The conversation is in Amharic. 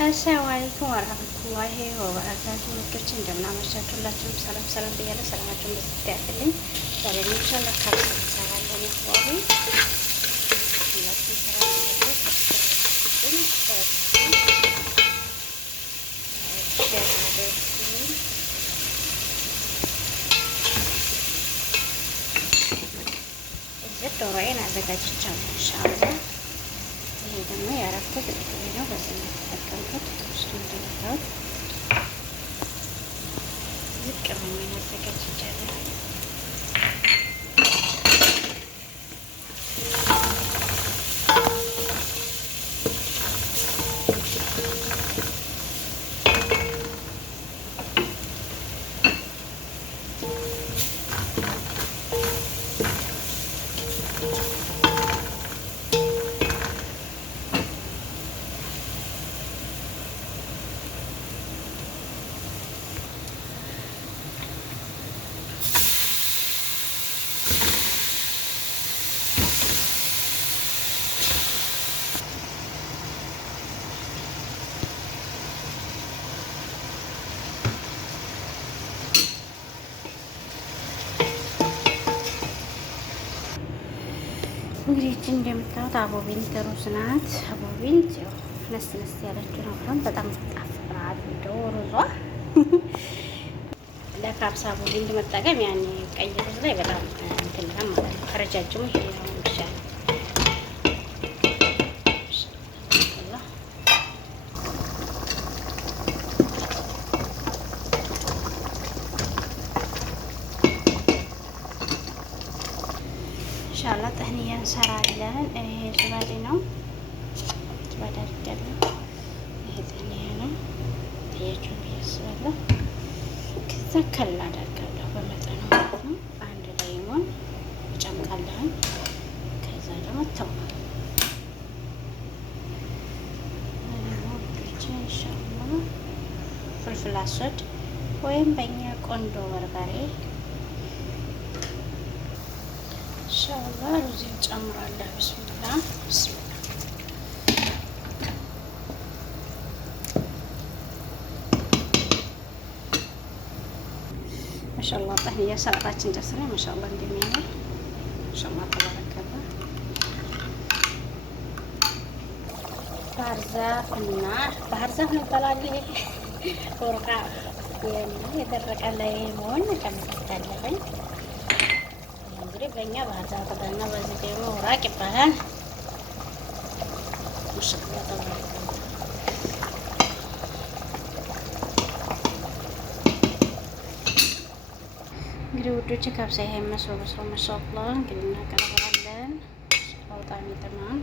አሰላሙ አለይኩም ወረህመቱላሂ ወበረካቱ። ምርቶች እንደምናመሻችሁላችሁም ሰላም ሰላም ብያለሁ። ሰላማችሁን በስት ያክልኝ። ዛሬ ኢንሻአላህ ካብሳ እንሰራለን። ይባሉ ሁላችሁም ስራ ዶሮዬን አዘጋጅቻለሁ ኢንሻአላህ። ይሄ ደግሞ ያረኩት ቅቤ ነው። በዚህ ነው የተጠቀምኩት። ውስጡ እንደምታዩት ዝቅ ብዬ አዘጋጅቻለሁ። እንግዲህ እቺ እንደምታዩት አቦቢንት ሩዝ ናት። አቦቢንት ያው ነስ ያለችው ነው። አሁን በጣም ጣፍጣል ሩዟ። ለካብሳ አቦቢንት መጠቀም ያኔ ቀይ ሩዝ ላይ በጣም እንትን ማለት ነው። ከረጃጅሙ ይሄ ነው ይሻላል። ኢንሻአላህ ጠህኒያ እንሰራለን። ይሄ ዝባዴ ነው። ዝባዴ አድርጋለሁ። ይሄ ጠህኒያ ነው። ታያችሁ ብያስባለሁ። ከዛ ከላ አደርጋለሁ በመጠኑ ማለት ነው። አንድ ላይሞን እጨምቃለሁ። ከዛ ደግሞ ተው ኢንሻአላህ ፍልፍል አስወድ ወይም በእኛ ቆንጆ በርበሬ ኢንሻአላህ ሩዝ እንጨምራለን። ቢስሚላህ ቢስሚላህ። ማሻአላህ ጠህኒያ ሰላጣችን ደርሰናል። ማሻአላህ እንደሚያምር ማሻአላህ ተባረከላ። ባህርዛፍ እና ባህርዛፍ ነው ይባላል። ወርቃ የደረቀ ላይሞን ጨምራለሁ። እንግዲህ በእኛ ባህር ዛፍ ተባልና በዚህ ደግሞ ወራቅ ይባላል። ማሻአላህ ተባረከ። እንግዲህ ውዶች ካብሳ ይሄ መስሎ ማሻአላህ እንግዲህ እናቀርባለን። በጣም ይጥማል።